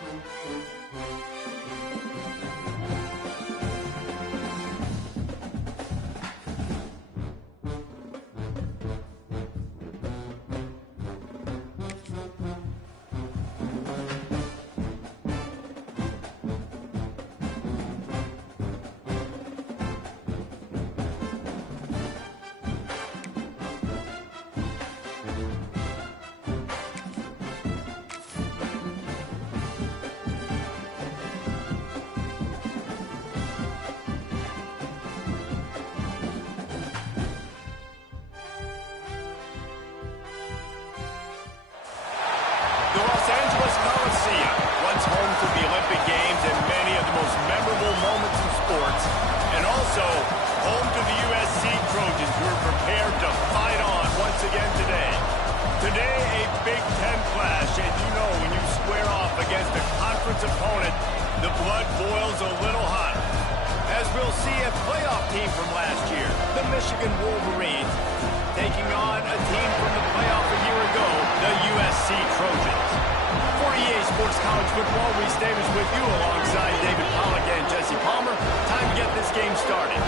The Los Angeles Coliseum, once home to the Olympic Games and many of the most memorable moments in sports, and also home to the USC Trojans, who are prepared to fight on once again today. Today, a Big Ten clash, and you know when you square off against a conference opponent, the blood boils a little hotter. As we'll see a playoff team from last year, the Michigan Wolverines, taking on a team from the playoff a year ago, the USC Trojans. For EA Sports College Football, Reese Davis with you alongside David Pollack and Jesse Palmer. Time to get this game started.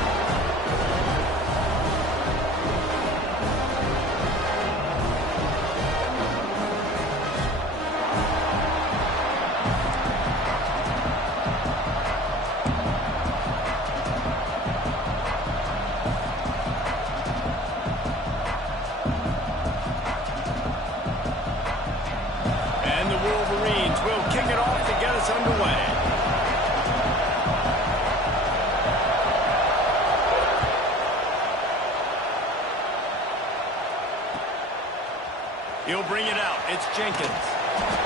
Underway. He'll bring it out. It's Jenkins.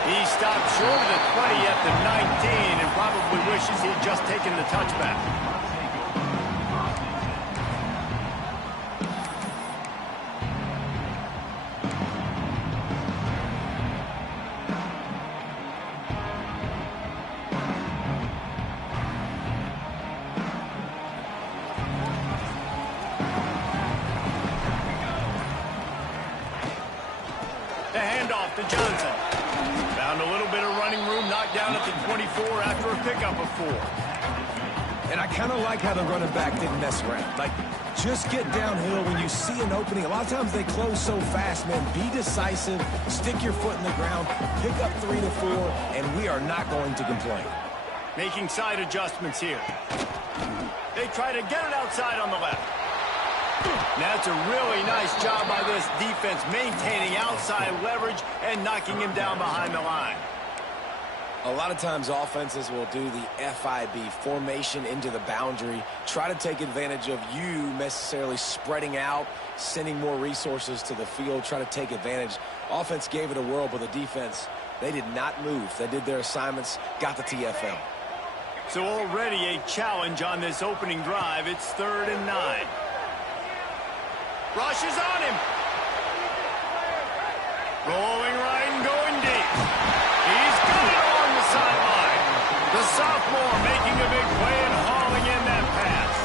He stopped short of the 20 at the 19 and probably wishes he had just taken the touchback. The handoff to Johnson. Found a little bit of running room, knocked down at the 24 after a pickup of 4. And I kind of like how the running back didn't mess around. Like, just get downhill when you see an opening. A lot of times they close so fast, man. Be decisive, stick your foot in the ground, pick up 3 to 4, and we are not going to complain. Making side adjustments here. They try to get it outside on the left. That's a really nice job by this defense, maintaining outside leverage and knocking him down behind the line. A lot of times offenses will do the FIB, formation into the boundary, try to take advantage of you necessarily spreading out, sending more resources to the field, try to take advantage. Offense gave it a whirl, but the defense, they did not move. They did their assignments, got the TFL. So already a challenge on this opening drive. It's 3rd and 9. Rush is on him. Rolling right and going deep. He's got it along the sideline. The sophomore making a big play and hauling in that pass.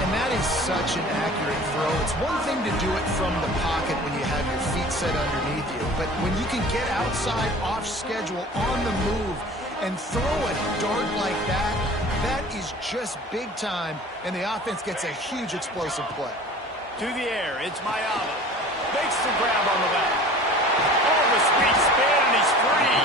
And that is such an accurate throw. It's one thing to do it from the pocket when you have your feet set underneath you. But when you can get outside, off schedule, on the move, and throw a dart like that, that is just big time. And the offense gets a huge explosive play. To the air, it's Mayala. Makes the grab on the left. Oh, the sweet spin, and he's free.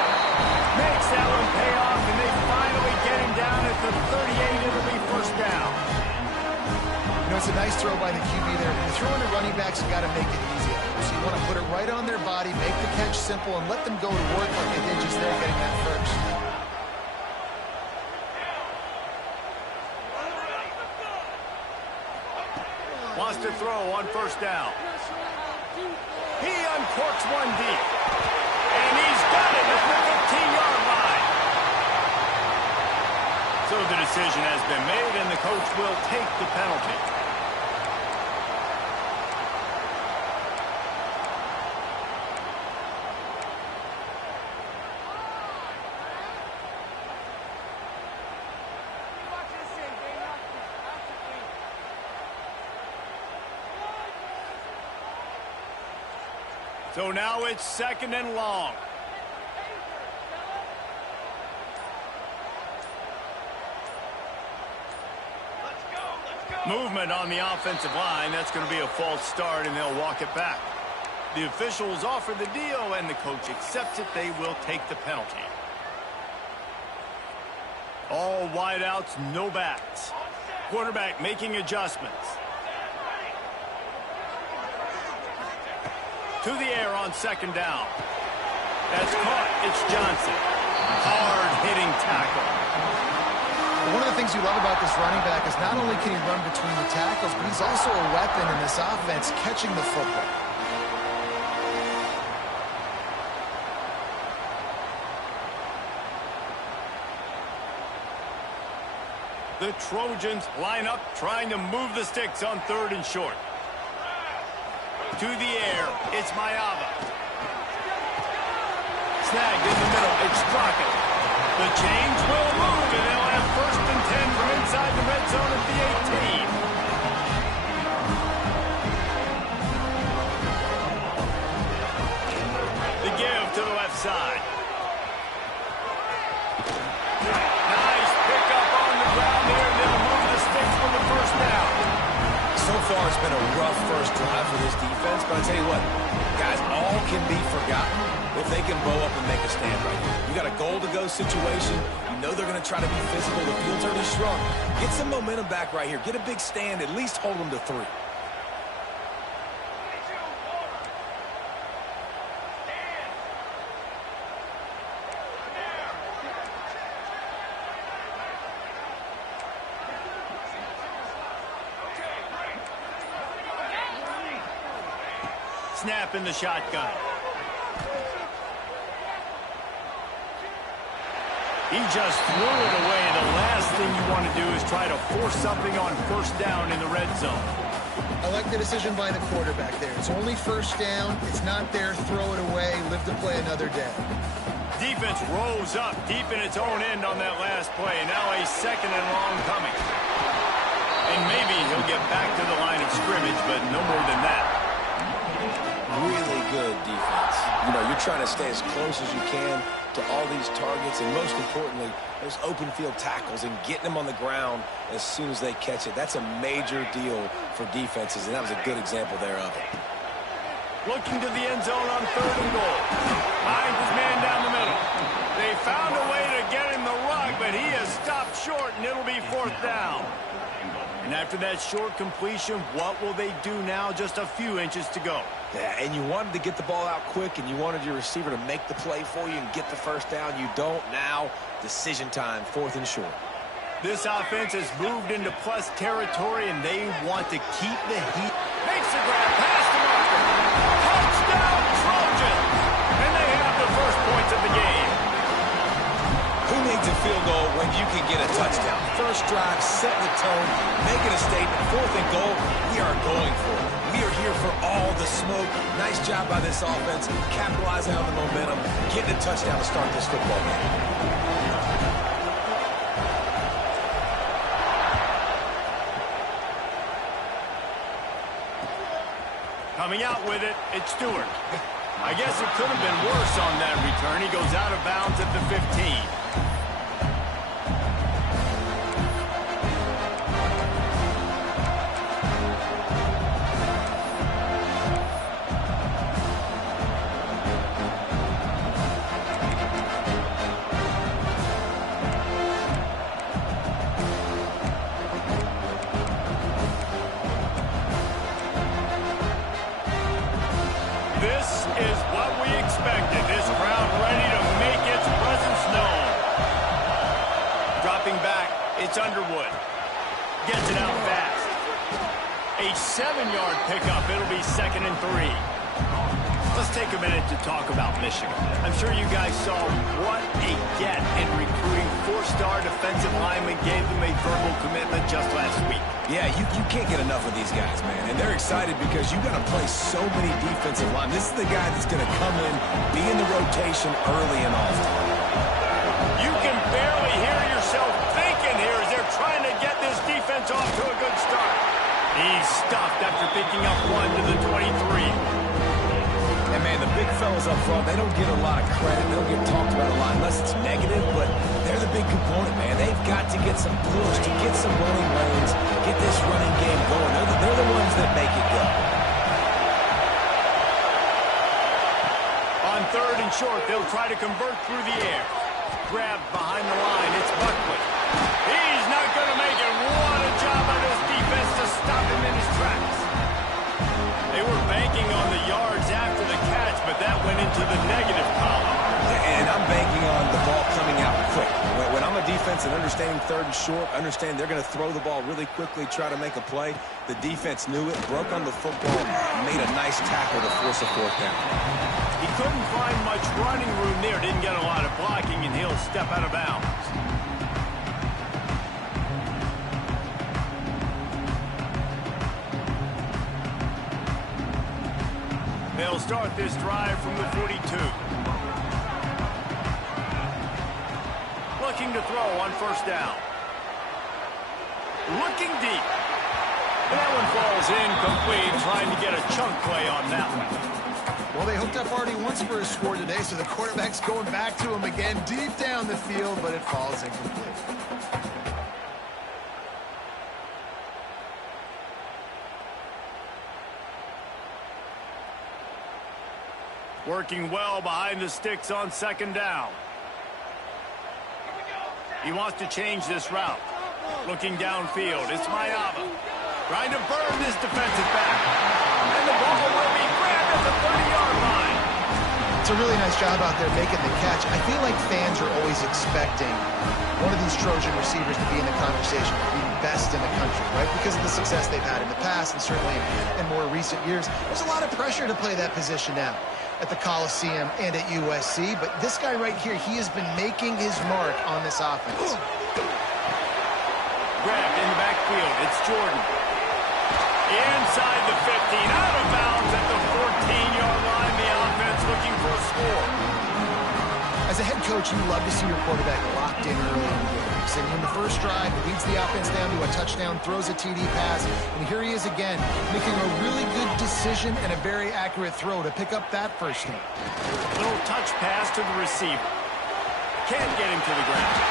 Makes that one pay off, and they finally get him down at the 38. It'll be 1st down. You know, it's a nice throw by the QB there. When you're throwing to running backs, you got to make it easy. So you want to put it right on their body, make the catch simple, and let them go to work like they did just there getting that first. Wants to throw on 1st down. He uncorks one deep. And he's got it at the 15-yard line. So the decision has been made, and the coach will take the penalty. So now it's 2nd and long. Movement on the offensive line. That's going to be a false start, and they'll walk it back. The officials offer the deal, and the coach accepts it. They will take the penalty. All wideouts, no backs. Quarterback making adjustments. To the air on second down. That's caught. It's Johnson. Hard-hitting tackle. One of the things you love about this running back is not only can he run between the tackles, but he's also a weapon in this offense catching the football. The Trojans line up, trying to move the sticks on 3rd and short. To the air, it's Mayava. Snagged in the middle, it's Crockett. The chains will move, and they'll have 1st and 10 from inside the red zone at the 18. The give to the left side. Nice pickup on the ground there, and they'll move the sticks for the 1st down. So far, it's been a rough first drive for this defense, but I tell you what, guys, all can be forgotten if they can bow up and make a stand right here. You got a goal-to-go situation. You know they're going to try to be physical. The field's already shrunk. Get some momentum back right here. Get a big stand. At least hold them to 3. Snap in the shotgun. He just threw it away. The last thing you want to do is try to force something on 1st down in the red zone. I like the decision by the quarterback there. It's only 1st down. It's not there. Throw it away. Live to play another day. Defense rose up deep in its own end on that last play. Now a 2nd and long coming. And maybe he'll get back to the line of scrimmage, but no more than that. Really good defense. You know, you're trying to stay as close as you can to all these targets, and most importantly, those open field tackles and getting them on the ground as soon as they catch it. That's a major deal for defenses, and that was a good example there of it. Looking to the end zone on 3rd and goal. Finds his man down the middle. They found a way to get him the rug, but he has stopped short, and it'll be 4th down. And after that short completion, what will they do now? Just a few inches to go. Yeah, and you wanted to get the ball out quick, and you wanted your receiver to make the play for you and get the 1st down. You don't now. Decision time, 4th and short. This offense has moved into plus territory, and they want to keep the heat. Makes the grab, pass to Marker. Touchdown, Trojans! And they have the 1st points of the game. Who needs a field goal when you can get a touchdown? 1st drive, setting the tone, making a statement. 4th and goal, we are going for it. We are here for all the smoke. Nice job by this offense, capitalizing on the momentum, getting a touchdown to start this football game. Coming out with it, it's Stewart. I guess it could have been worse on that return. He goes out of bounds at the 15. This is what we expected. This crowd ready to make its presence known. Dropping back, it's Underwood. Gets it out fast. A 7-yard pickup. It'll be 2nd and 3. Let's take a minute to talk about Michigan. I'm sure you guys saw what a get in recruiting. 4-star defensive linemen gave them a verbal commitment just last week. Yeah, you can't get enough of these guys, man. And they're excited because you got to play so many defensive line. This is the guy that's going to come in, be in the rotation early and often. You can barely hear yourself thinking here as they're trying to get this defense off to a good start. He's stuffed after picking up 1 to the 23. And And, man, the big fellas up front, they don't get a lot of credit. They don't get talked about a lot unless it's negative, but they're the big component, man. They've got to get some push, to get some running lanes, get this running game going. They're the ones that make it go. On 3rd and short, they'll try to convert through the air. Grabbed behind the line, it's Buckley. He's not going to make it. What a job by this defense to stop him in his tracks. They were banking on the yards after the catch, but that went into the negative column. And I'm banking on the ball coming out quick. When I'm a defense and understanding 3rd and short, understand they're going to throw the ball really quickly, try to make a play. The defense knew it, broke on the football, made a nice tackle to force a 4th down. He couldn't find much running room there, didn't get a lot of blocking, and he'll step out of bounds. They'll start this drive from the 42. Looking to throw on 1st down. Looking deep. And that one falls incomplete, trying to get a chunk play on that one. Well, they hooked up already once for a score today, so the quarterback's going back to him again deep down the field, but it falls incomplete. Working well behind the sticks on 2nd down. He wants to change this route. Looking downfield, it's Mayava. Trying to burn this defensive back. And the ball will be grabbed at the 30-yard line. It's a really nice job out there making the catch. I feel like fans are always expecting one of these Trojan receivers to be in the conversation for being best in the country, right? Because of the success they've had in the past and certainly in more recent years. There's a lot of pressure to play that position now at the Coliseum and at USC, but this guy right here, he has been making his mark on this offense. Grabbed in the backfield, it's Jordan. Inside the 15, out of bounds at the 14-yard line. The offense looking for a score. As a head coach, you love to see your quarterback locked in early in the games. And in the first drive, he leads the offense down to a touchdown, throws a TD pass, and here he is again, making a really good decision and a very accurate throw to pick up that 1st down. Little touch pass to the receiver. Can't get him to the ground.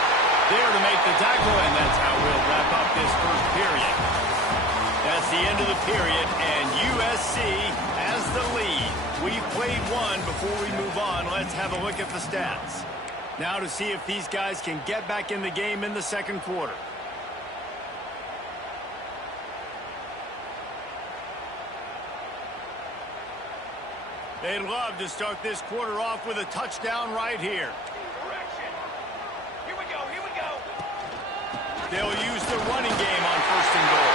There to make the tackle, and that's how we'll wrap up this 1st period. That's the end of the period, and USC has the lead. We've played one. Before we move on, let's have a look at the stats. Now to see if these guys can get back in the game in the 2nd quarter. They'd love to start this quarter off with a touchdown right here. Here we go. They'll use the running game on 1st and goal.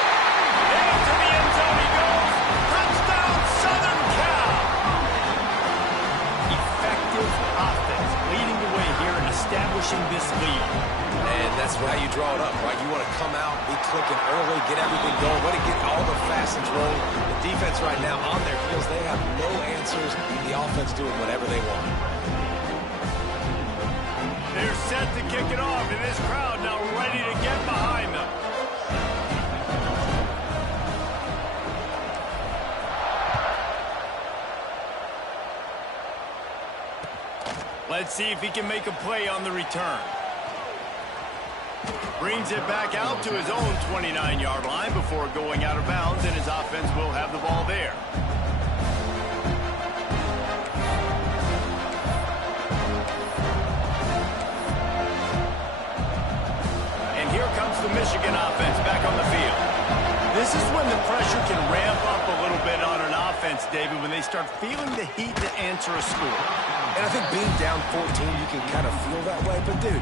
Into the end zone he goes. Touchdown, Southern Cal. Effective offense, leading the way here and establishing this lead. And that's how you draw it up, right? You want to come out, be clicking early, get everything going, want to get all the facets rolling. The defense right now on their heels, they have no answers. The offense doing whatever they want. They're set to kick it off, and this crowd now ready to get behind them. Let's see if he can make a play on the return. Brings it back out to his own 29-yard line before going out of bounds, and his offense will have the ball there. And here comes the Michigan offense back on the field. This is when the pressure can ramp up a little bit on an offense, David, when they start feeling the heat to answer a score. And I think being down 14, you can kind of feel that way. But, dude,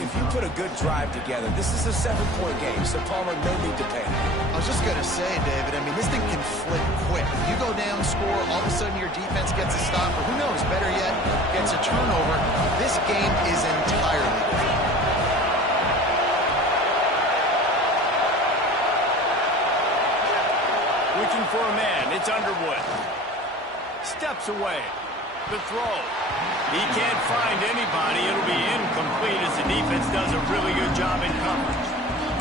if you put a good drive together, this is a 7-point game, so Palmer, no need to panic. I was just going to say, David, I mean, this thing can flip quick. You go down, score, all of a sudden your defense gets a stop, or who knows, better yet, gets a turnover. This game is entirely different. Looking for a man, it's Underwood. Steps away. The throw. He can't find anybody. It'll be incomplete as the defense does a really good job in coverage.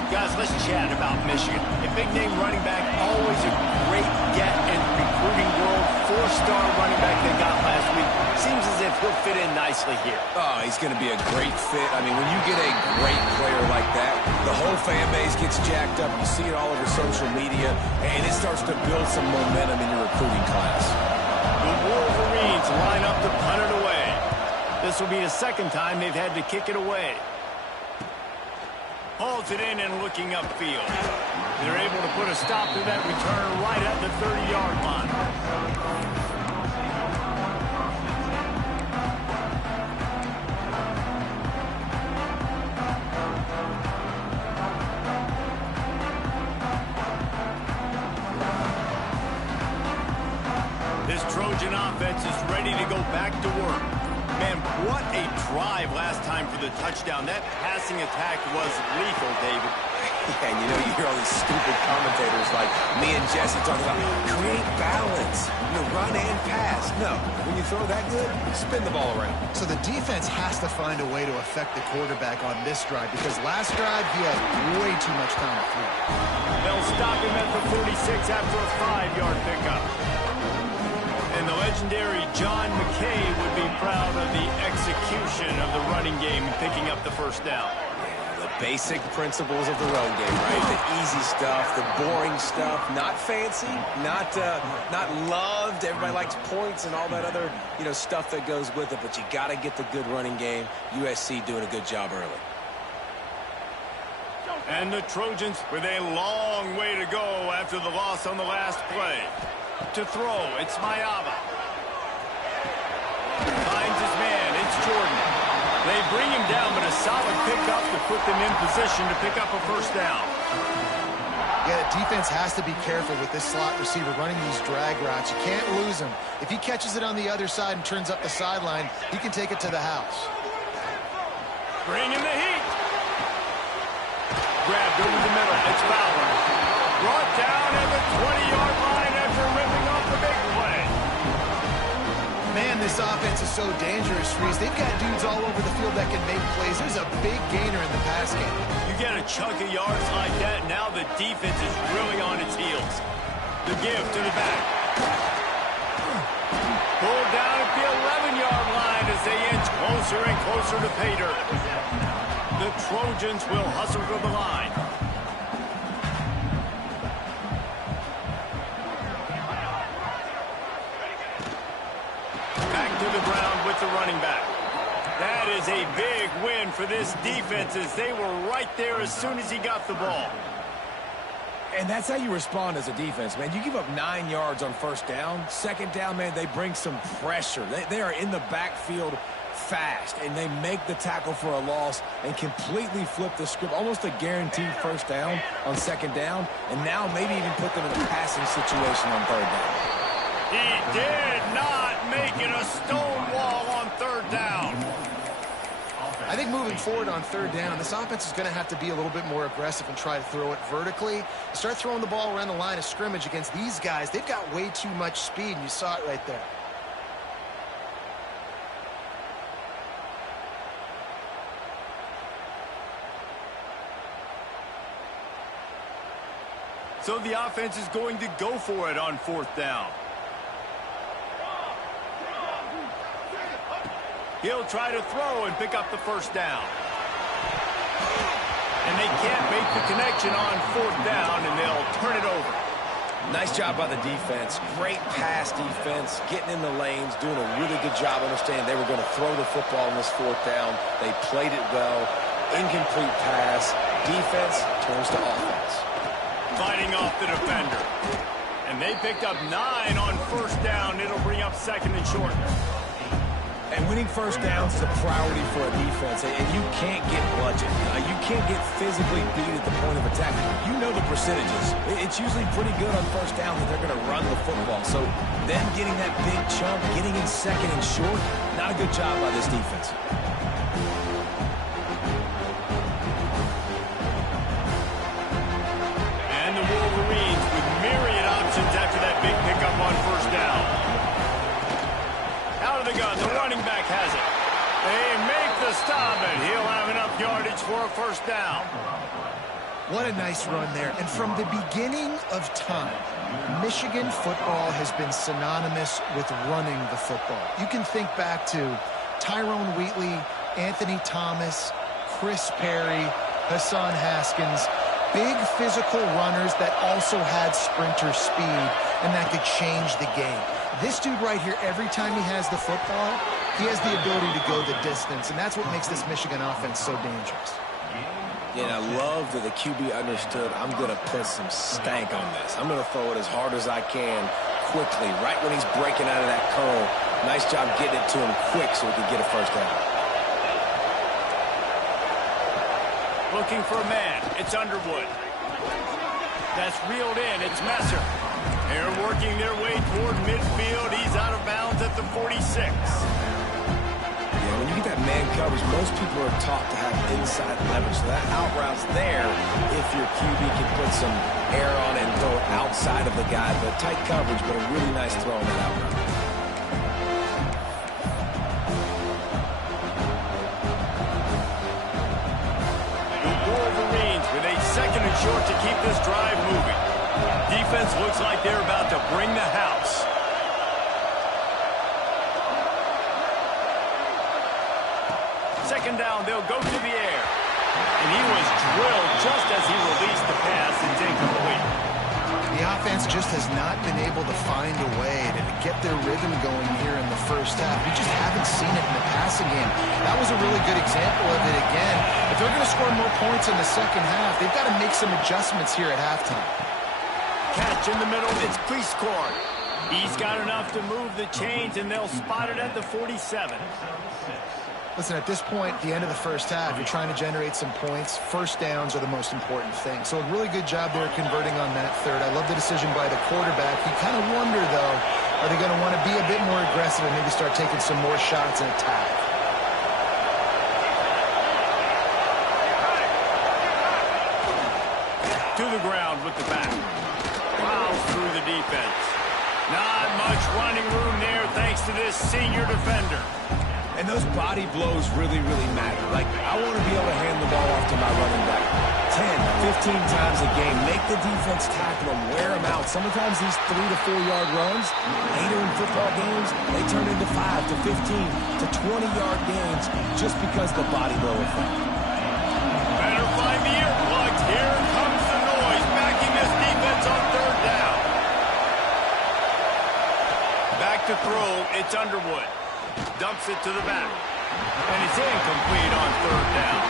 Guys, let's chat about Michigan. A big-name running back, always a great get in the recruiting world. Four-star running back they got last week. Seems as if he'll fit in nicely here. Oh, he's going to be a great fit. I mean, when you get a great player like that, the whole fan base gets jacked up. You see it all over social media, and it starts to build some momentum in your recruiting class. The Wolverines line up to punt it away. This will be the second time they've had to kick it away. Hauls it in and looking upfield. They're able to put a stop to that return right at the 30-yard line. This Trojan offense is ready to go back to work. Man, what a drive last time for the touchdown. That passing attack was lethal, David. And you know, you hear all these stupid commentators like me and Jesse talking about create balance, run and pass. No, when you throw that good, spin the ball around. So the defense has to find a way to affect the quarterback on this drive because last drive he had way too much time to throw. They'll stop him at the 46 after a 5-yard pickup. And the legendary John McKay would be proud of the execution of the running game and picking up the first down. The basic principles of the run game, right? The easy stuff, the boring stuff, not fancy, not loved. Everybody likes points and all that other, stuff that goes with it. But you got to get the good running game. USC doing a good job early. And the Trojans with a long way to go after the loss on the last play. To throw, it's Mayava. Finds his man, it's Jordan. They bring him down, but a solid pickup to put them in position to pick up a first down. Yeah, the defense has to be careful with this slot receiver running these drag routes. You can't lose him. If he catches it on the other side and turns up the sideline, he can take it to the house. Bring in the heat. Grabbed over the middle, it's Fowler. Brought down at the 20-yard line after ripping off the big play. Man, this offense is so dangerous, Reese. They've got dudes all over the field that can make plays. There's a big gainer in the pass game. You get a chunk of yards like that, now the defense is really on its heels. The give to the back. Pulled down at the 11-yard line as they inch closer and closer to pay dirt. The Trojans will hustle to the line. To the ground with the running back. That is a big win for this defense as they were right there as soon as he got the ball. And that's how you respond as a defense, man. You give up 9 yards on first down. Second down, man, they bring some pressure. They are in the backfield fast, and they make the tackle for a loss and completely flip the script. Almost a guaranteed first down on second down, and now maybe even put them in a passing situation on third down. He did not make it a stone wall on third down. I think moving forward on third down, this offense is going to have to be a little bit more aggressive and try to throw it vertically. Start throwing the ball around the line of scrimmage against these guys. They've got way too much speed, and you saw it right there. So the offense is going to go for it on fourth down. He'll try to throw and pick up the first down. And they can't make the connection on fourth down, and they'll turn it over. Nice job by the defense. Great pass defense, getting in the lanes, doing a really good job understanding they were going to throw the football on this fourth down. They played it well. Incomplete pass. Defense turns to offense. Fighting off the defender. And they picked up 9 on first down. It'll bring up second and short. And winning first downs is a priority for a defense, and you can't get bludgeoned. You can't get physically beat at the point of attack. You know the percentages. It's usually pretty good on first down that they're going to run the football. So them getting that big chunk, getting in second and short, not a good job by this defense. And the Wolverines with myriad options after that big pickup on first down. Out of the gun, the running back has it. They make the stop, and he'll have enough yardage for a first down. What a nice run there. And from the beginning of time, Michigan football has been synonymous with running the football. You can think back to Tyrone Wheatley, Anthony Thomas, Chris Perry, Hassan Haskins, big physical runners that also had sprinter speed and that could change the game. This dude right here, every time he has the football, he has the ability to go the distance, and that's what makes this Michigan offense so dangerous. Yeah, and I love that the QB understood I'm going to put some stank on this. I'm going to throw it as hard as I can quickly, right when he's breaking out of that curl. Nice job getting it to him quick so he could get a first down. Looking for a man. It's Underwood. That's reeled in. It's Messer. They're working their way toward midfield. He's out of bounds at the 46. When you get that man coverage, most people are taught to have inside leverage. So that out route's there if your QB can put some air on it and throw it outside of the guy. But tight coverage, but a really nice throw on that out route. The Wolverines with a second and short to keep this drive moving. Defense looks like they're about to bring the house. Second down, they'll go to the air. And he was drilled just as he released the pass. It's incomplete. The offense just has not been able to find a way to get their rhythm going here in the first half. We just haven't seen it in the passing game. That was a really good example of it again. If they're going to score more points in the second half, they've got to make some adjustments here at halftime. Catch in the middle, it's Cleescore. He's got enough to move the chains, and they'll spot it at the 47. Listen, at this point, at the end of the first half, you're trying to generate some points. First downs are the most important thing. So a really good job there converting on that third. I love the decision by the quarterback. You kind of wonder, though, are they going to want to be a bit more aggressive and maybe start taking some more shots and attack? To the ground with the back. Plows through the defense. Not much running room there thanks to this senior defender. And those body blows really, really matter. Like, I want to be able to hand the ball off to my running back 10, 15 times a game. Make the defense tackle them, wear them out. Sometimes these 3 to 4 yard runs, later in football games, they turn into 5 to 15 to 20 yard gains just because the body blow effect. Better find the earplugs. Here comes the noise, backing this defense on third down. Back to throw, it's Underwood. Dumps it to the back. And it's incomplete on third down.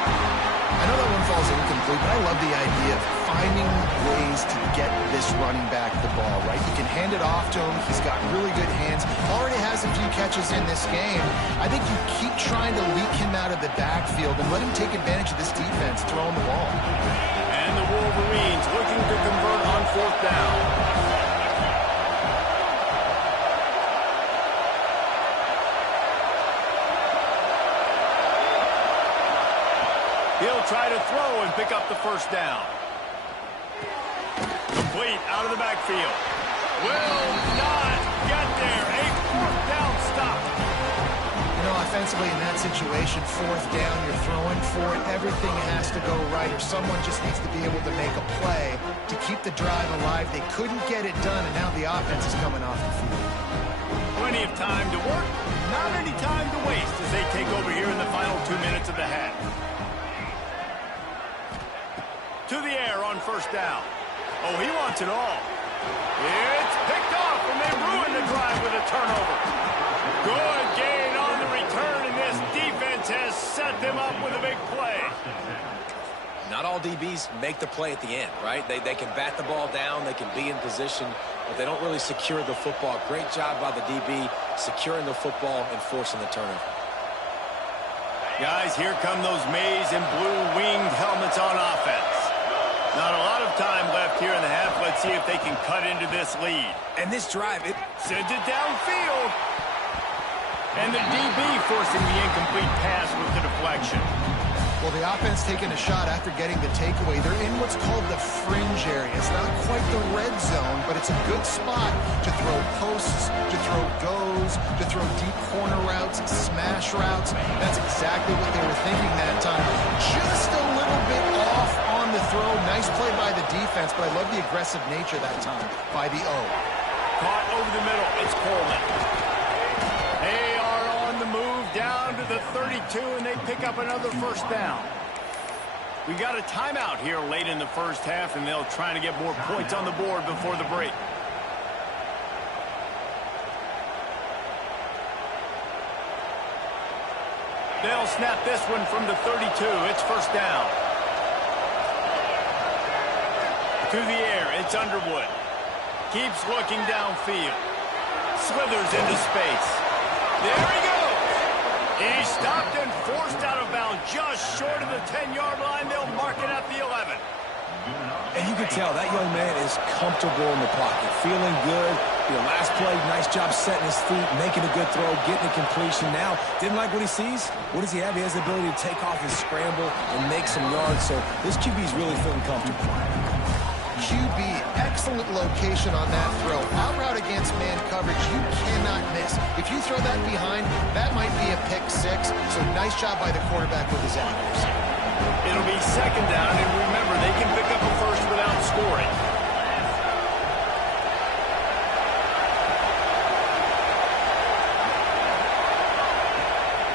I know that one falls incomplete, but I love the idea of finding ways to get this running back the ball, right? You can hand it off to him. He's got really good hands. Already has a few catches in this game. I think you keep trying to leak him out of the backfield and let him take advantage of this defense throwing the ball. And the Wolverines looking to convert on fourth down. He'll try to throw and pick up the first down. Complete out of the backfield. Will not get there. A fourth down stop. You know, offensively in that situation, fourth down, you're throwing for it. Everything has to go right, or someone just needs to be able to make a play to keep the drive alive. They couldn't get it done, and now the offense is coming off the field. Plenty of time to work, not any time to waste as they take over here in the final 2 minutes of the half. To the air on first down. Oh, he wants it all. It's picked off, and they ruin the drive with a turnover. Good gain on the return, and this defense has set them up with a big play. Not all DBs make the play at the end, right? They can bat the ball down, they can be in position, but they don't really secure the football. Great job by the DB securing the football and forcing the turnover. Guys, here come those maize and blue winged helmets on offense. Not a lot of time left here in the half. Let's see if they can cut into this lead. And this drive, it sends it downfield. And the DB forcing the incomplete pass with the deflection. Well, the offense taking a shot after getting the takeaway. They're in what's called the fringe area. It's not quite the red zone, but it's a good spot to throw posts, to throw goes, to throw deep corner routes, smash routes. That's exactly what they were thinking that time. Just a little bit off on the throw. Nice play by the defense, but I love the aggressive nature that time by the O. Caught over the middle. It's Coleman. They are on the move down to the 32, and they pick up another first down. We got a timeout here late in the first half, and they'll try to get more points on the board before the break. They'll snap this one from the 32. It's first down. To the air, it's Underwood. Keeps looking downfield. Slithers into space. There he goes. He's stopped and forced out of bounds just short of the 10-yard line. They'll mark it at the 11. And you can tell that young man is comfortable in the pocket, feeling good. Last play, nice job setting his feet, making a good throw, getting a completion. Now, didn't like what he sees. What does he have? He has the ability to take off and scramble and make some yards. So this QB is really feeling comfortable. QB, excellent location on that throw. Out route against man coverage, you cannot miss. If you throw that behind, that might be a pick six. So nice job by the quarterback with his accuracy. It'll be second down, and remember, they can pick up a first without scoring.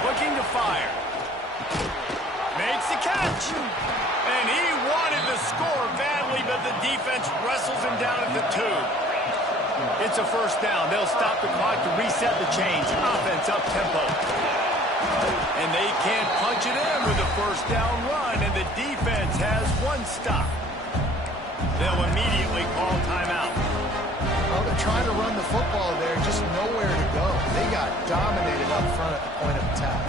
Looking to fire. Makes the catch. And he wanted to score badly, but the defense wrestles him down at the 2. It's a first down. They'll stop the clock to reset the chains. Offense up tempo. And they can't punch it in with a first down run, and the defense has one stop. They'll immediately call timeout. Well, they're trying to run the football there, just nowhere to go. They got dominated up front at the point of attack.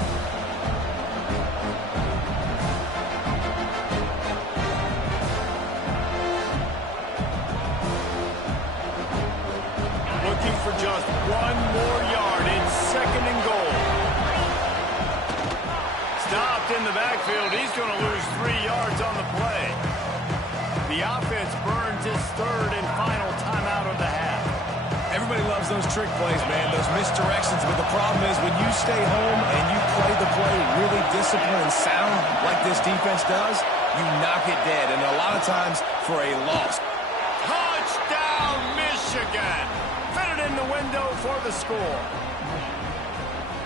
Looking for just one more yard. It's second and goal. Stopped in the backfield. He's going to lose 3 yards on the play. The offense burns its third and final timeout of the half. Everybody loves those trick plays, man, those misdirections. But the problem is when you stay home and you play the play really disciplined and sound like this defense does, you knock it dead. And a lot of times for a loss. Touchdown, Michigan! Fit it in the window for the score.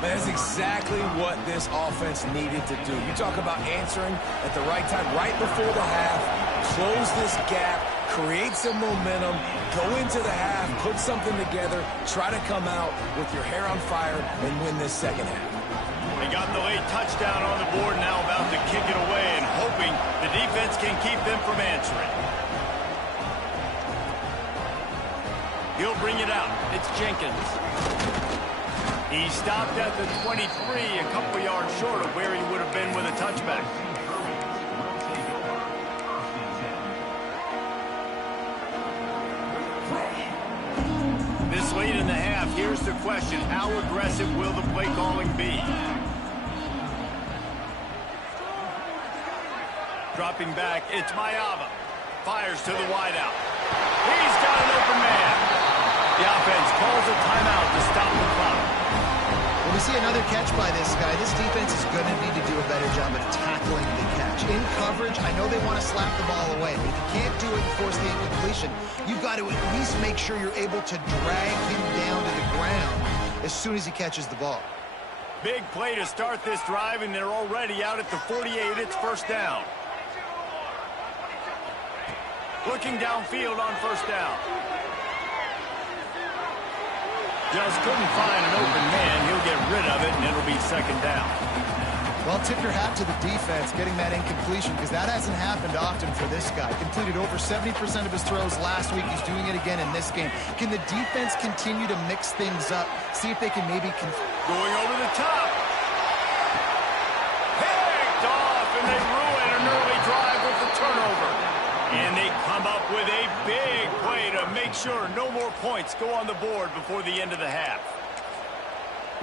Man, that's exactly what this offense needed to do. You talk about answering at the right time, right before the half, close this gap, create some momentum, go into the half, put something together, try to come out with your hair on fire and win this second half. They got the late touchdown on the board, now about to kick it away and hoping the defense can keep them from answering. He'll bring it out. It's Jenkins. He stopped at the 23, a couple yards short of where he would have been with a touchback. This late in the half, here's the question. How aggressive will the play calling be? Dropping back, it's Mayava. Fires to the wideout. He's got an open man. The offense calls a timeout to stop the clock. When we see another catch by this guy, this defense is going to need to do a better job of tackling the catch. In coverage, I know they want to slap the ball away, but if you can't do it and force the incompletion, you've got to at least make sure you're able to drag him down to the ground as soon as he catches the ball. Big play to start this drive, and they're already out at the 48. It's first down. Looking downfield on first down. Just couldn't find an open man. He'll get rid of it, and it'll be second down. Well, tip your hat to the defense getting that incompletion because that hasn't happened often for this guy. Completed over 70% of his throws last week. He's doing it again in this game. Can the defense continue to mix things up? See if they can maybe... Going over the top. Picked off, and they ruin an early drive with the turnover. And they come up with a big play to make sure no more points go on the board before the end of the half.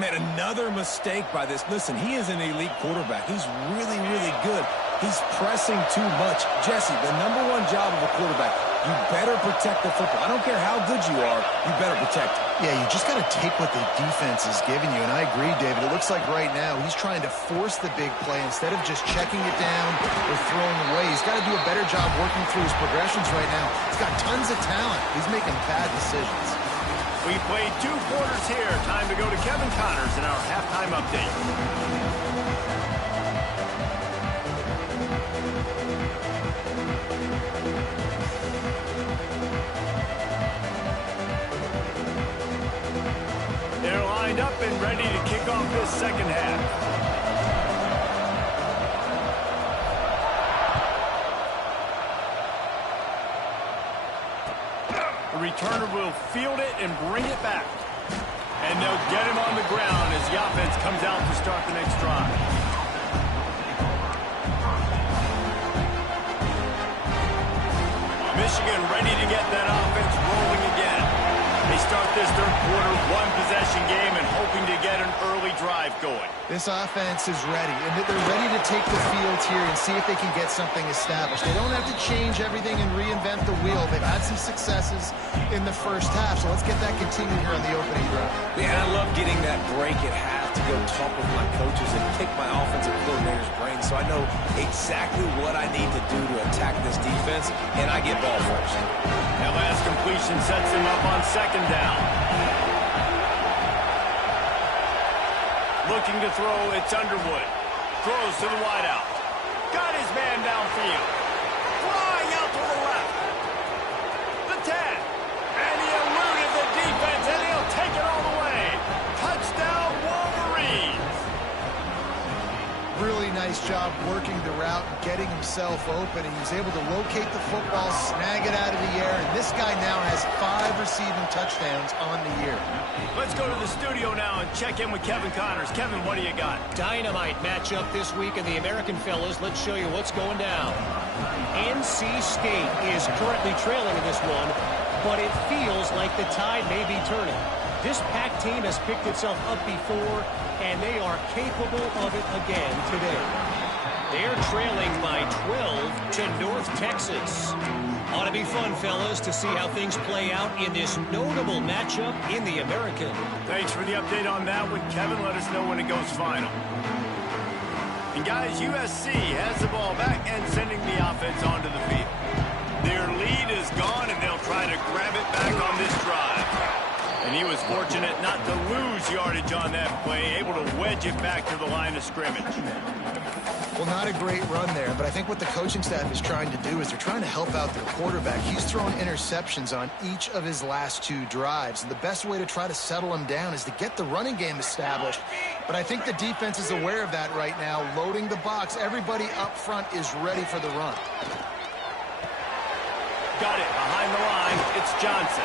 Man, another mistake by this. Listen, he is an elite quarterback. He's really, really good. He's pressing too much. Jesse, the #1 job of a quarterback, You better protect the football. I don't care how good you are, you better protect it. Yeah, you just got to take what the defense is giving you. And I agree, David. It looks like right now he's trying to force the big play instead of just checking it down or throwing away. He's got to do a better job working through his progressions right now. He's got tons of talent. He's making bad decisions. We played 2 quarters here. Time to go to Kevin Connors in our halftime update. They're lined up and ready to kick off this second half. The returner will field it and bring it back. And they'll get him on the ground as the offense comes out to start the next drive. Michigan ready to get that offense rolling again. They start this third quarter one-possession game and hoping to get an early drive going. This offense is ready, and they're ready to take the field here and see if they can get something established. They don't have to change everything and reinvent the wheel. They've had some successes in the first half, so let's get that continued here on the opening drive. Yeah, I love getting that break at half to go talk with my coaches and pick my offensive coordinator's brain so I know exactly what I need to do to attack this defense, and I get ball first. That last completion sets them up on second down. Looking to throw, it's Underwood. Throws to the wideout. Got his man downfield. Flying out to the left. The 10. And he eluded the defense, and he'll take it all the way. Touchdown, Wolverines. Really nice job working the route and getting himself open. And he was able to locate the football, snag it out of the air, and this guy now has 5 receiving touchdowns on the year. Let's go to the studio now and check in with Kevin Connors. Kevin, what do you got? Dynamite matchup this week in the American, fellas. Let's show you what's going down. NC State is currently trailing in this one, but it feels like the tide may be turning. This Pac team has picked itself up before, and they are capable of it again today. They're trailing by 12 to North Texas. Ought to be fun, fellas, to see how things play out in this notable matchup in the American. Thanks for the update on that one, Kevin. Let us know when it goes final. And guys, USC has the ball back and sending the offense onto the field. Their lead is gone, and they'll try to grab it back on this drive. And he was fortunate not to lose yardage on that play, able to wedge it back to the line of scrimmage. Well, not a great run there, but I think what the coaching staff is trying to do is they're trying to help out their quarterback. He's thrown interceptions on each of his last 2 drives, and the best way to try to settle him down is to get the running game established. But I think the defense is aware of that right now, loading the box. Everybody up front is ready for the run. Got it behind the line. It's Johnson.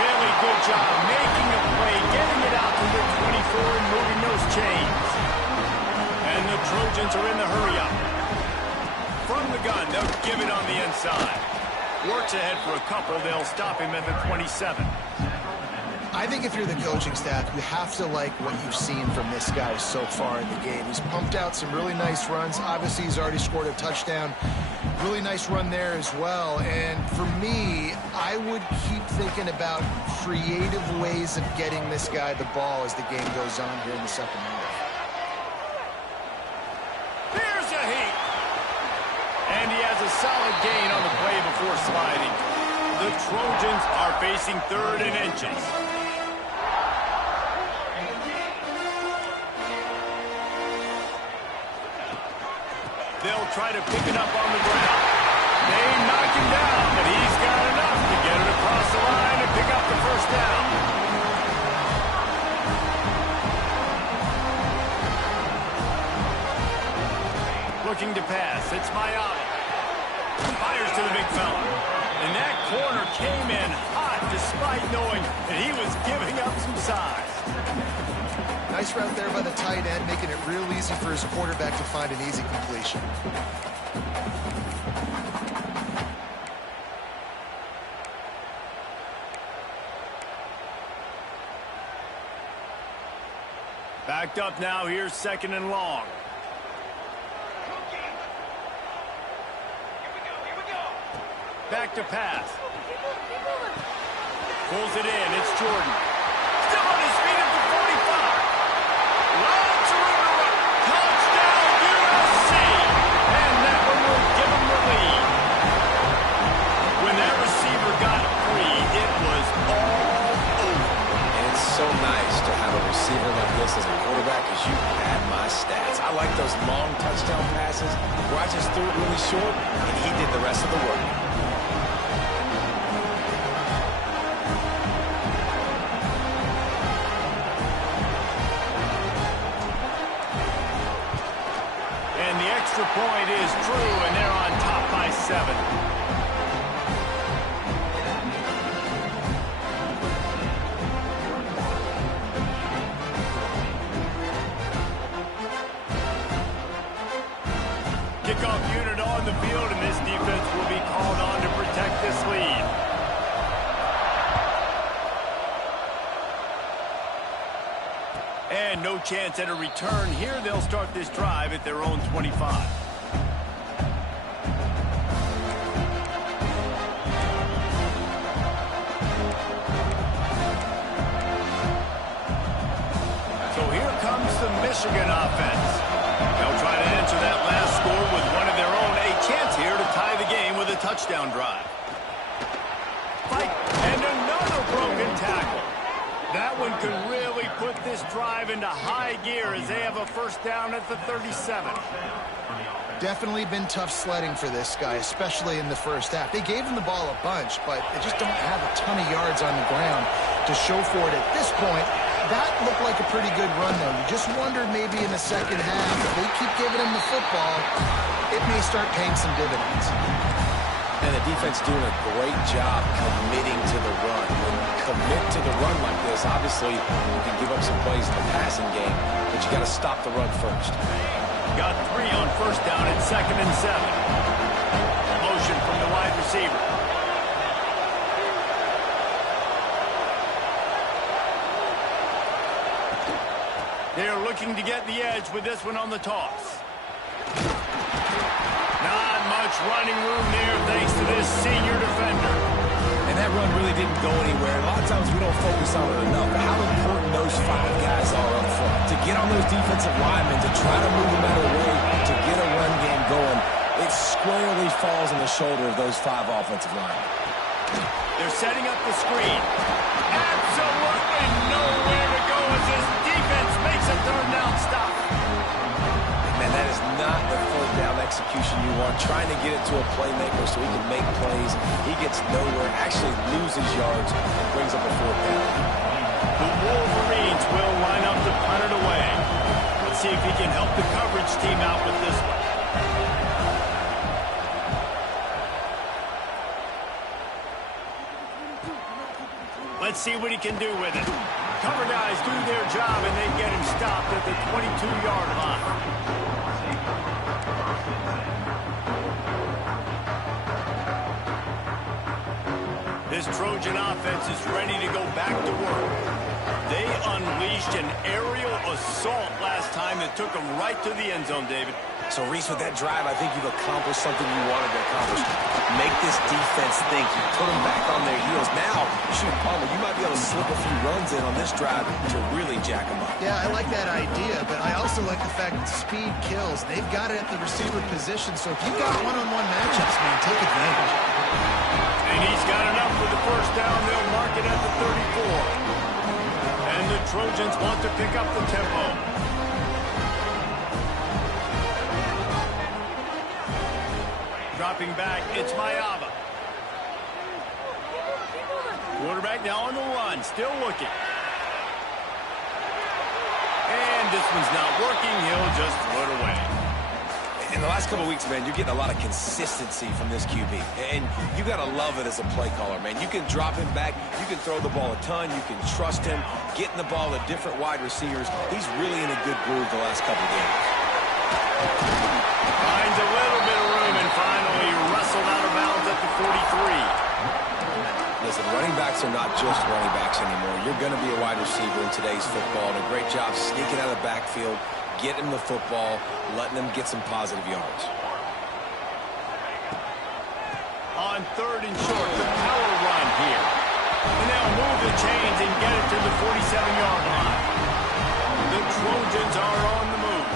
Really good job making a play, getting it out to the 24 and moving those chains. And the Trojans are in the hurry-up. From the gun, they'll give it on the inside. Works ahead for a couple. They'll stop him at the 27. I think if you're the coaching staff, you have to like what you've seen from this guy so far in the game. He's pumped out some really nice runs. Obviously, he's already scored a touchdown. Really nice run there as well. And for me, I would keep thinking about creative ways of getting this guy the ball as the game goes on here in the second half. Here's a heat. And he has a solid gain on the play before sliding. The Trojans are facing 3rd and inches. They'll try to pick it up on the ground. They knock him down, but he's got enough to get it across the line and pick up the first down. Looking to pass. It's Mayala. Fires to the big fella. And that corner came in hot despite knowing that he was giving up some size. Nice route there by the tight end, making it real easy for his quarterback to find an easy completion. Backed up now. Here's 2nd and long. Back to pass. Pulls it in. It's Jordan. Still on his feet at the 45. Launch around the run. Touchdown, USC. And that one will give him the lead. When that receiver got free, it was all over. And it's so nice to have a receiver like this as a quarterback because you had my stats. I like those long touchdown passes where I just threw it really short and he did the rest of the work. Extra point is true, and they're on top by 7. Kickoff unit on the field, and this defense will be called on to protect this lead. And no chance at a return here. They'll start this drive at their own 25. So here comes the Michigan offense. They'll try to answer that last score with one of their own. A chance here to tie the game with a touchdown drive. Fight, and another broken tackle. That one could really put this drive into high gear as they have a first down at the 37. Definitely been tough sledding for this guy, especially in the first half. They gave him the ball a bunch, but they just don't have a ton of yards on the ground to show for it at this point. That looked like a pretty good run, though. You just wondered maybe in the second half, if they keep giving him the football, it may start paying some dividends. And the defense doing a great job committing to the run. When you commit to the run like this, obviously you can give up some plays in the passing game, but you got to stop the run first. Got 3 on first down at 2nd and 7. Motion from the wide receiver. They're looking to get the edge with this one on the toss. Not much running room there thanks to this senior defender. And that run really didn't go anywhere. A lot of times we don't focus on it enough, but how important those 5 guys are up front. To get on those defensive linemen, to try to move them out of the way, to get a run game going, it squarely falls on the shoulder of those 5 offensive linemen. They're setting up the screen. Absolutely nowhere to go as this defense makes a third down stop. Man, that is not the third down execution you want. Trying to get it to a playmaker so he can make plays. He gets nowhere, actually loses yards, and brings up a 4th down. The Wolverines will line up to punt it away. Let's see if he can help the coverage team out with this one. Let's see what he can do with it. Cover guys do their job, and they get him stopped at the 22-yard line. This Trojan offense is ready to go back to work. They unleashed an aerial assault last time that took them right to the end zone, David. So, Reese, with that drive, I think you've accomplished something you wanted to accomplish. Make this defense think. You put them back on their heels. Now, you might be able to slip a few runs in on this drive to really jack them up. Yeah, I like that idea, but I also like the fact that speed kills. They've got it at the receiver position, so if you've got one-on-one matchups, man, take advantage. And he's got enough for the first down. They'll mark it at the 34. And the Trojans want to pick up the tempo. Dropping back, it's Mayava. Quarterback now on the run, still looking. And this one's not working. He'll just throw it away. In the last couple of weeks, man, you're getting a lot of consistency from this QB. And you got to love it as a play caller, man. You can drop him back. You can throw the ball a ton. You can trust him. Getting the ball to different wide receivers. He's really in a good groove the last couple of games. Finds a little bit of room and finally wrestled out of bounds at the 43. Listen, running backs are not just running backs anymore. You're going to be a wide receiver in today's football. And a great job sneaking out of the backfield, getting the football, letting them get some positive yards. On on 3rd and short. The power run here. And they'll move the chains and get it to the 47-yard line. The Trojans are on the move.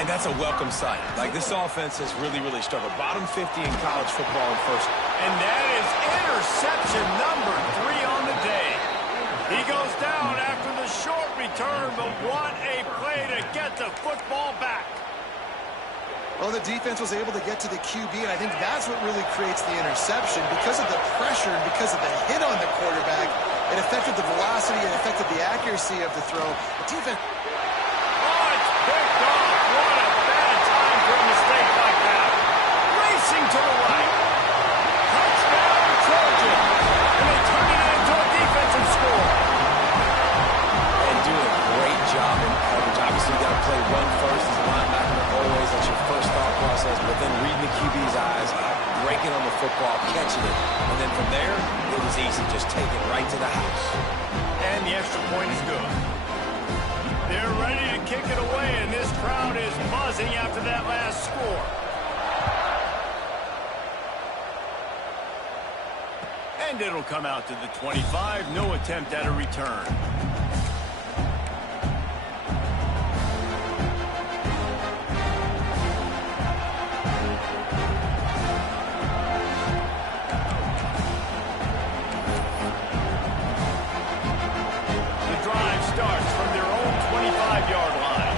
And that's a welcome sight. Like, this offense has really struggled. Bottom 50 in college football in first. And that is interception number 3 on the day. He goes down after the short return, but what a play to get the football back. Well, the defense was able to get to the QB, and I think that's what really creates the interception. Because of the pressure and because of the hit on the quarterback, it affected the velocity, it affected the accuracy of the throw. The defense... Oh, it's picked off. What a bad time for a mistake like that. Racing to the right. Touchdown, Trojan. And they turn it into a defensive score. And doing a great job in coverage. Obviously, you got to play run first as a linebacker. Always, that's your first thought process. But then reading the QB's eyes, breaking on the football, catching it. And then from there, it was easy. Just take it right to the house. And the extra point is good. They're ready to kick it away, and this crowd is buzzing after that last score. And it'll come out to the 25. No attempt at a return. Starts from their own 25-yard line.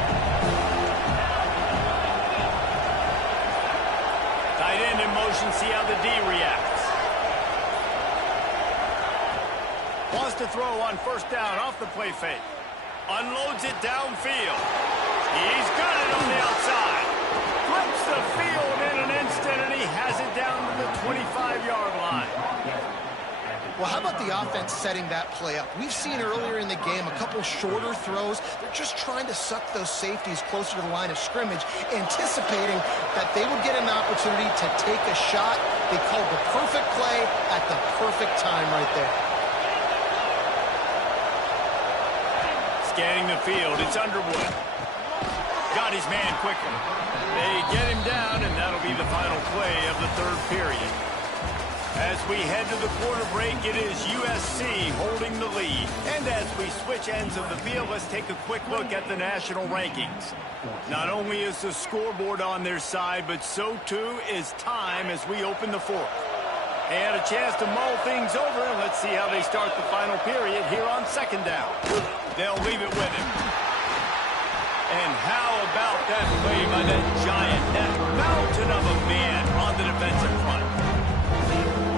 Tight end in motion, see how the D reacts. Wants to throw on 1st down off the play fake. Unloads it downfield. He's got it on the outside. Flips the field in an instant, and he has it down to the 25-yard line. Well, how about the offense setting that play up? We've seen earlier in the game a couple shorter throws. They're just trying to suck those safeties closer to the line of scrimmage, anticipating that they would get an opportunity to take a shot. They called the perfect play at the perfect time right there. Scanning the field, it's Underwood. Got his man quickly. They get him down, and that'll be the final play of the 3rd period. As we head to the quarter break, it is USC holding the lead. And as we switch ends of the field, let's take a quick look at the national rankings. Not only is the scoreboard on their side, but so too is time as we open the 4th. They had a chance to mull things over, and let's see how they start the final period here on 2nd down. They'll leave it with him. And how about that play by that giant, that mountain of a man on the defensive front?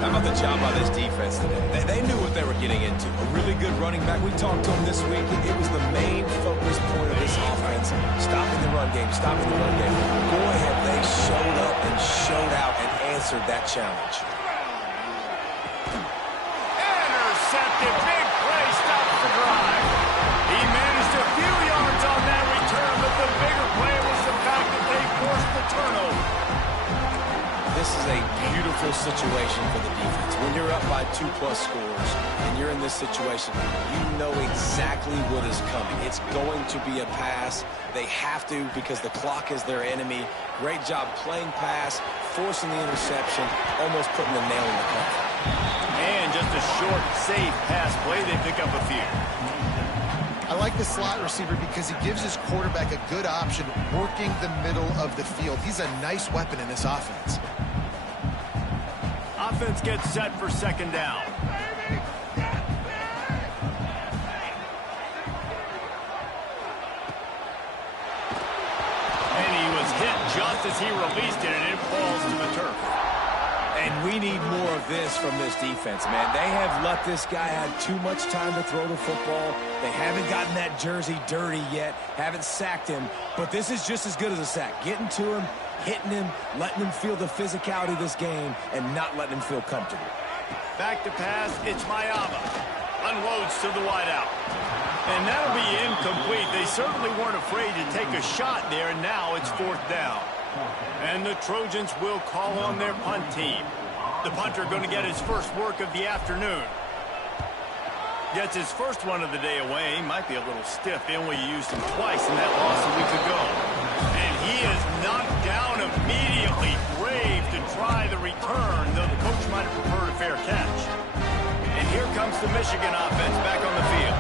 How about the job by this defense today? They knew what they were getting into. A really good running back. We talked to him this week. It was the main focus point of this offense. Stopping the run game, stopping the run game. Boy, have they showed up and showed out and answered that challenge. Intercepted. Big play stops the drive. He managed a few yards on that return, but the bigger play was the fact that they forced the turnover. This is a beautiful situation for the defense. When you're up by 2+ scores and you're in this situation, you know exactly what is coming. It's going to be a pass. They have to because the clock is their enemy. Great job playing pass, forcing the interception, almost putting the nail in the coffin. And just a short, safe pass play. They pick up a few. I like the slot receiver because he gives his quarterback a good option working the middle of the field. He's a nice weapon in this offense. Offense gets set for 2nd down. And he was hit just as he released it, and it falls to the turf. And we need more of this from this defense, man. They have let this guy have too much time to throw the football. They haven't gotten that jersey dirty yet, haven't sacked him. But this is just as good as a sack. Getting to him, hitting him, letting him feel the physicality of this game, and not letting him feel comfortable. Back to pass, it's Mayama. Unloads to the wideout. And that'll be incomplete. They certainly weren't afraid to take a shot there, and now it's 4th down. And the Trojans will call on their punt team. The punter going to get his first work of the afternoon. Gets his first one of the day away. He might be a little stiff. They only used him twice in that loss a week ago. And he is knocked down immediately. Brave to try the return, though the the Michigan offense back on the field.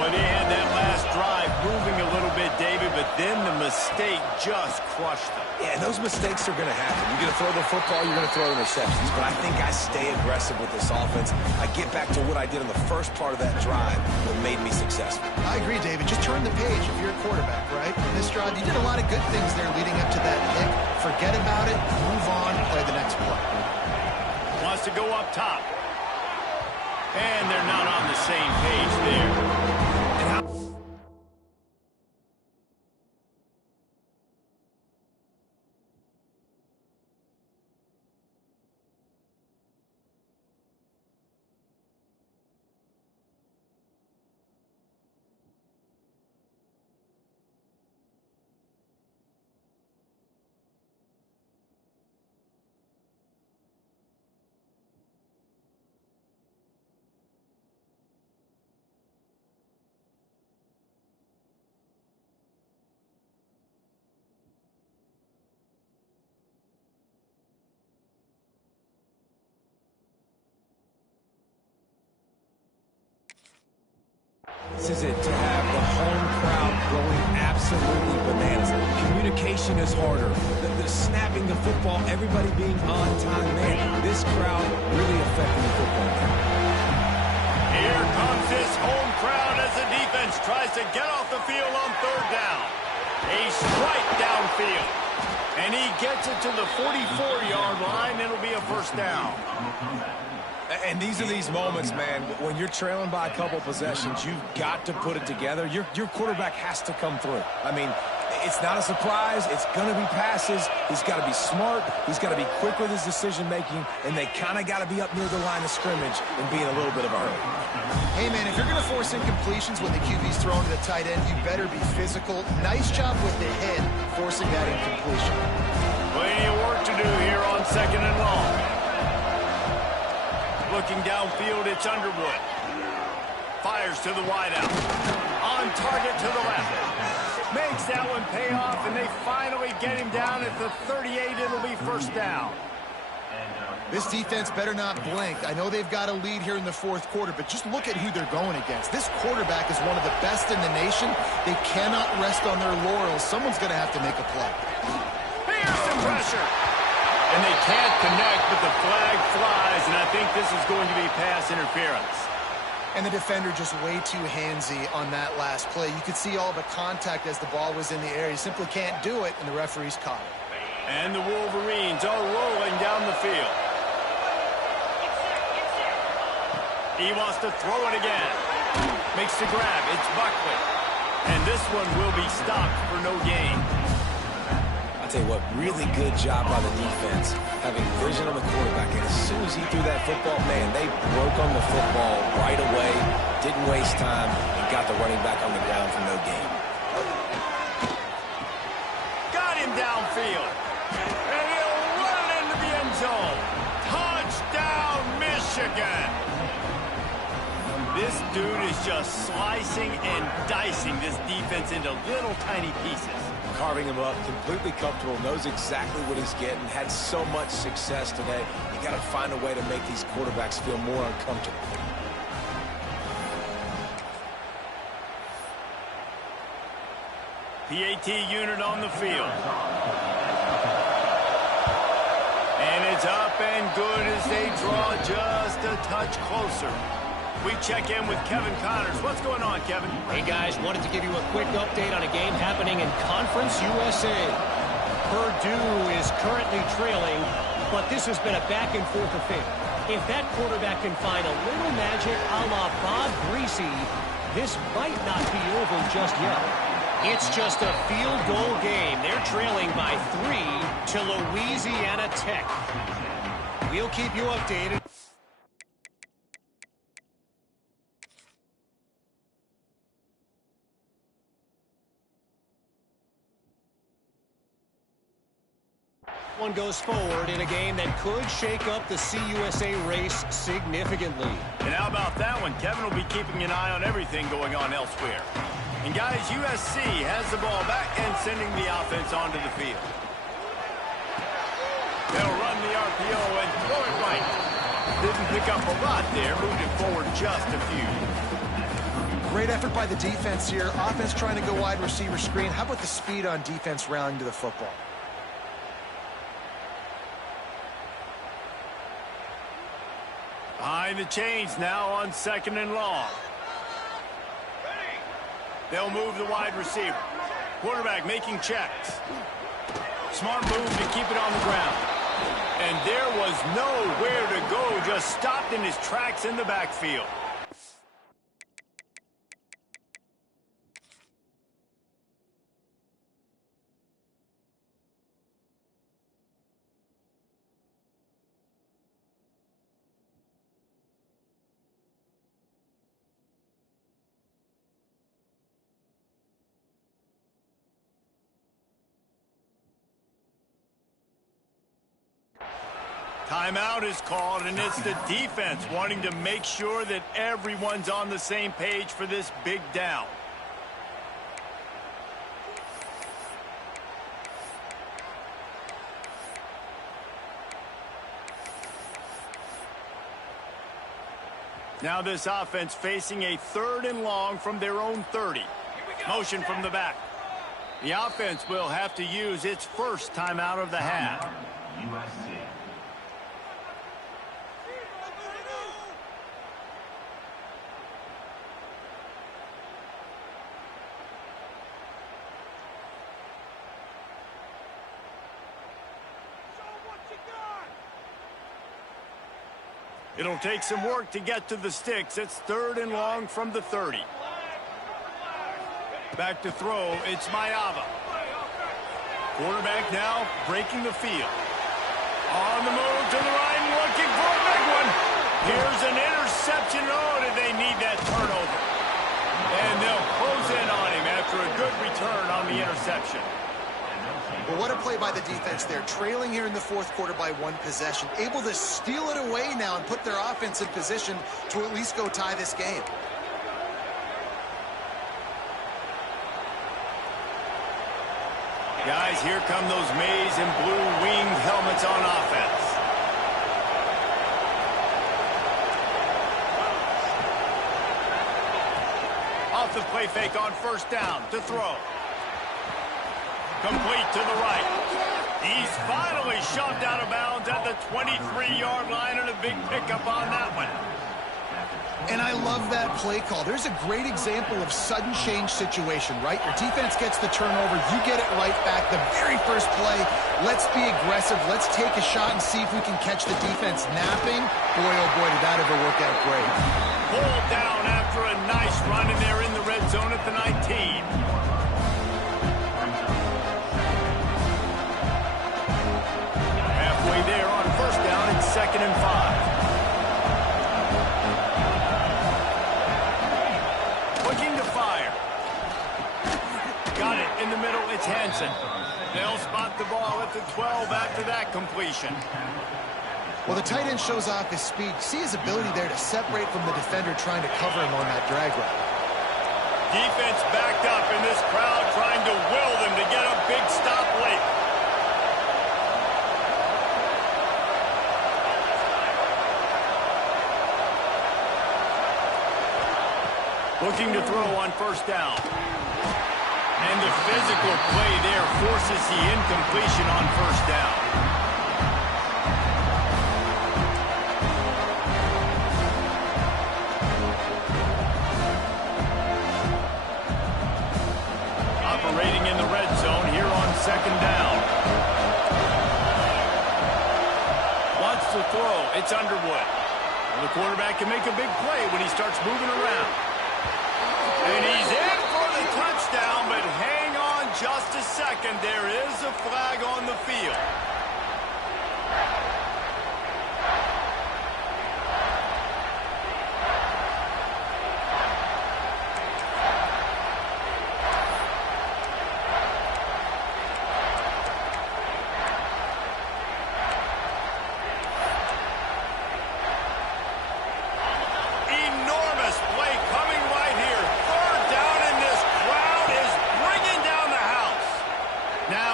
Well, they had that last drive moving a little bit, David, but then the mistake just crushed them. Yeah, and those mistakes are going to happen. You're going to throw the football, you're going to throw interceptions. But I think I stay aggressive with this offense. I get back to what I did in the first part of that drive that made me successful. I agree, David. Just turn the page if you're a quarterback, right? In this drive, you did a lot of good things there leading up to that pick. Forget about it, move on, play the next play. Wants to go up top. And they're not on the same page there. This is it, to have the home crowd going absolutely bananas. Communication is harder. The snapping the football, everybody being on time. Man, this crowd really affecting the football game. Here comes this home crowd as the defense tries to get off the field on third down. A strike downfield. And he gets it to the 44-yard line. It'll be a first down. And these are these moments, man, when you're trailing by a couple possessions, you've got to put it together. Your quarterback has to come through. I mean, it's not a surprise. It's going to be passes. He's got to be smart. He's got to be quick with his decision-making, and they kind of got to be up near the line of scrimmage and be in a little bit of a hurry. Hey, man, if you're going to force incompletions when the QB's throwing to the tight end, you better be physical. Nice job with the head forcing that incompletion. Plenty of work to do here on second and long. Looking downfield, it's Underwood. Fires to the wideout. On target to the left. Makes that one pay off, and they finally get him down at the 38. It'll be first down. This defense better not blink. I know they've got a lead here in the fourth quarter, but just look at who they're going against. This quarterback is one of the best in the nation. They cannot rest on their laurels. Someone's going to have to make a play. Here's some pressure. And they can't connect, but the flag flies, and I think this is going to be pass interference. And the defender just way too handsy on that last play. You could see all the contact as the ball was in the air. He simply can't do it, and the referee's caught it. And the Wolverines are rolling down the field. He wants to throw it again. Makes the grab. It's Buckley. And this one will be stopped for no gain. Tell you what, really good job by the defense, having vision on the quarterback. And as soon as he threw that football, man, they broke on the football right away, didn't waste time, and got the running back on the ground for no gain. Got him downfield. And he'll run it into the end zone. Touchdown, Michigan. This dude is just slicing and dicing this defense into little tiny pieces. Carving him up, completely comfortable, knows exactly what he's getting, had so much success today. You got to find a way to make these quarterbacks feel more uncomfortable. PAT unit on the field. And it's up and good as they draw just a touch closer. We check in with Kevin Connors. What's going on, Kevin? Hey, guys, wanted to give you a quick update on a game happening in Conference USA. Purdue is currently trailing, but this has been a back-and-forth affair. If that quarterback can find a little magic a la Bob Greasy, this might not be over just yet. It's just a field goal game. They're trailing by 3 to Louisiana Tech. We'll keep you updated. One goes forward in a game that could shake up the CUSA race significantly. And how about that one? Kevin will be keeping an eye on everything going on elsewhere. And guys, USC has the ball back and sending the offense onto the field. They'll run the RPO and throw it right. didn't pick up a lot there, moved it forward just a few. Great effort by the defense here. Offense trying to go wide receiver screen. How about the speed on defense rallying to the football? Behind the chains now on 2nd and long. They'll move the wide receiver. Quarterback making checks. Smart move to keep it on the ground. And there was nowhere to go, just stopped in his tracks in the backfield. Timeout is called, and it's the defense wanting to make sure that everyone's on the same page for this big down. Now this offense facing a 3rd and long from their own 30. Motion from the back. The offense will have to use its first timeout of the half. It'll take some work to get to the sticks. It's 3rd and long from the 30. Back to throw, it's Mayava. Quarterback now breaking the field. On the move to the right, looking for a big one. Here's an interception. Oh, did they need that turnover? And they'll close in on him after a good return on the interception. Well, what a play by the defense there. Trailing here in the 4th quarter by 1 possession. Able to steal it away now and put their offense in position to at least go tie this game. Guys, here come those maize and blue winged helmets on offense. Off the play fake on 1st down to throw. Complete to the right. He's finally shoved out of bounds at the 23-yard line, and a big pickup on that one. And I love that play call. There's a great example of sudden change situation, right? Your defense gets the turnover. You get it right back. The very first play, let's be aggressive. Let's take a shot and see if we can catch the defense napping. Boy, oh boy, did that ever work out great. Pulled down after a nice run, and they're in the red zone at the 19. There on 1st down, it's 2nd and 5. Looking to fire. Got it in the middle, it's Hansen. They'll spot the ball at the 12 after that completion. Well, the tight end shows off his speed. See his ability there to separate from the defender trying to cover him on that drag route. Defense backed up, and this crowd trying to will them to get a big stop late. Looking to throw on 1st down. And the physical play there forces the incompletion on 1st down. Operating in the red zone here on 2nd down. Wants to throw. It's Underwood. Well, the quarterback can make a big play when he starts moving around. And he's in for the touchdown, but hang on just a second. There is a flag on the field.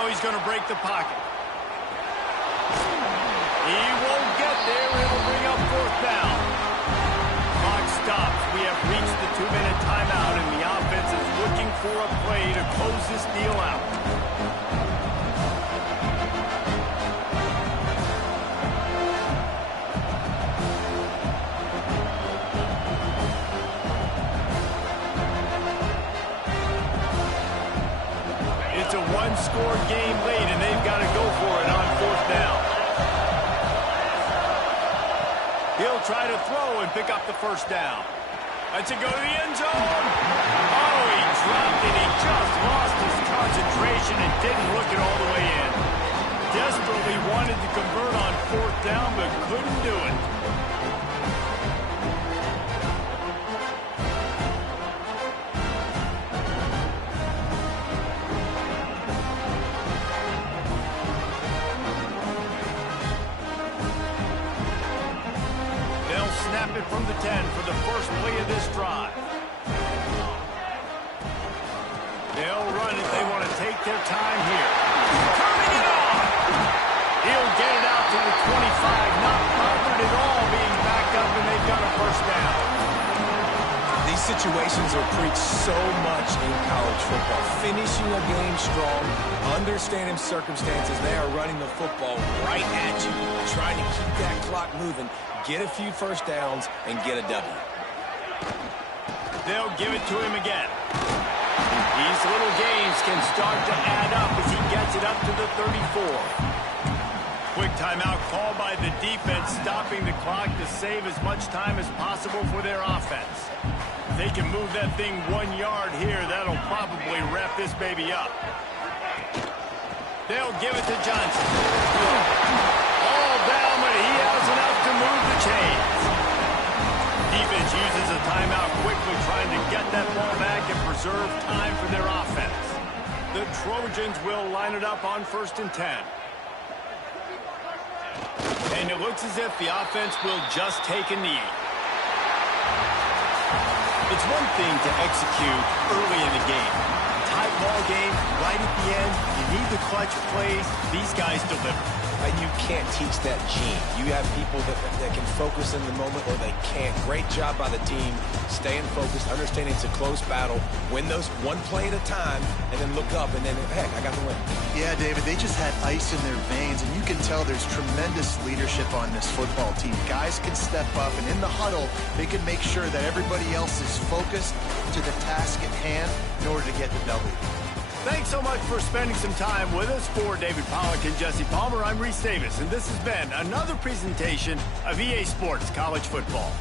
He's going to break the pocket. He won't get there. It'll bring up fourth down. Clock stops. We have reached the 2-minute timeout, and the offense is looking for a play to close this deal out. It's a one-score game late, and they've got to go for it on fourth down. He'll try to throw and pick up the first down. That's a go to the end zone. Oh, he dropped it. He just lost his concentration and didn't look it all the way in. Desperately wanted to convert on fourth down, but couldn't do it. Snap it from the 10 for the first play of this drive. They'll run it. They want to take their time here. Turning it on. He'll get it out to the 25. Not bothered at all being backed up, and they've got a first down. These situations are preached so much in college football. Finishing a game strong, understanding circumstances. They are running the football right at you, trying to keep that clock moving, get a few first downs, and get a W. They'll give it to him again. These little games can start to add up as he gets it up to the 34. Quick timeout called by the defense, stopping the clock to save as much time as possible for their offense. If they can move that thing 1 yard here, that'll probably wrap this baby up. They'll give it to Johnson. All down, but he has enough to move the chains. Defense uses a timeout quickly, trying to get that ball back and preserve time for their offense. The Trojans will line it up on 1st and 10. And it looks as if the offense will just take a knee. It's one thing to execute early in the game. Tight ball game, right at the end, you need the clutch plays. These guys deliver. And you can't teach that gene. You have people that can focus in the moment or they can't. Great job by the team, staying focused, understanding it's a close battle, win those one play at a time, and then look up, and then, heck, I got the win. Yeah, David, they just had ice in their veins, and you can tell there's tremendous leadership on this football team. Guys can step up, and in the huddle, they can make sure that everybody else is focused to the task at hand in order to get the W. Thanks so much for spending some time with us. For David Pollack and Jesse Palmer, I'm Reese Davis, and this has been another presentation of EA Sports College Football.